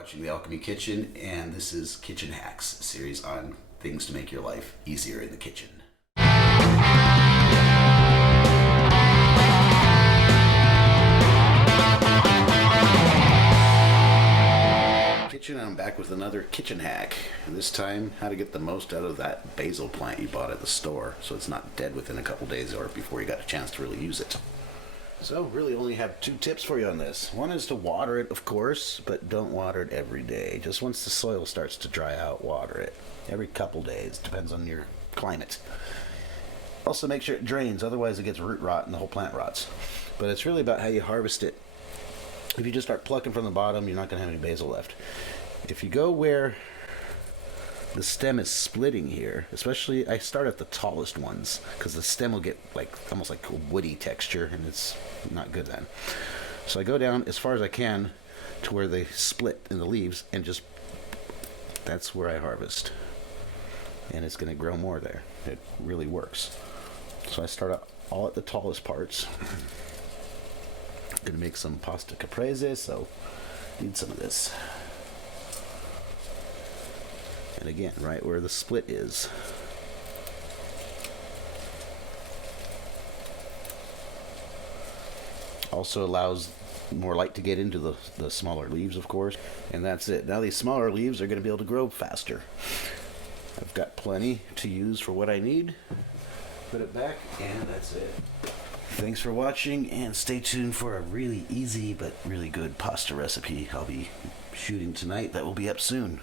watching The Alchemy Kitchen, and this is Kitchen Hacks, a series on things to make your life easier in the kitchen. I'm back with another kitchen hack, and this time how to get the most out of that basil plant you bought at the store so it's not dead within a couple days or before you got a chance to really use it. So really only have two tips for you on this. One is to water it, of course, but don't water it every day. Just once the soil starts to dry out, water it. Every couple days, depends on your climate. Also make sure it drains, otherwise it gets root rot and the whole plant rots. But it's really about how you harvest it. If you just start plucking from the bottom, you're not going to have any basil left. If you go where the stem is splitting here, especially I start at the tallest ones because the stem will get like almost like a woody texture and it's not good then. So I go down as far as I can to where they split in the leaves and just that's where I harvest. And it's going to grow more there. It really works. So I start out all at the tallest parts. Gonna make some pasta caprese, so need some of this. And again, right where the split is. Also allows more light to get into the smaller leaves, of course. And that's it. Now these smaller leaves are going to be able to grow faster. I've got plenty to use for what I need. Put it back, and that's it. Thanks for watching, and stay tuned for a really easy but really good pasta recipe I'll be shooting tonight that will be up soon.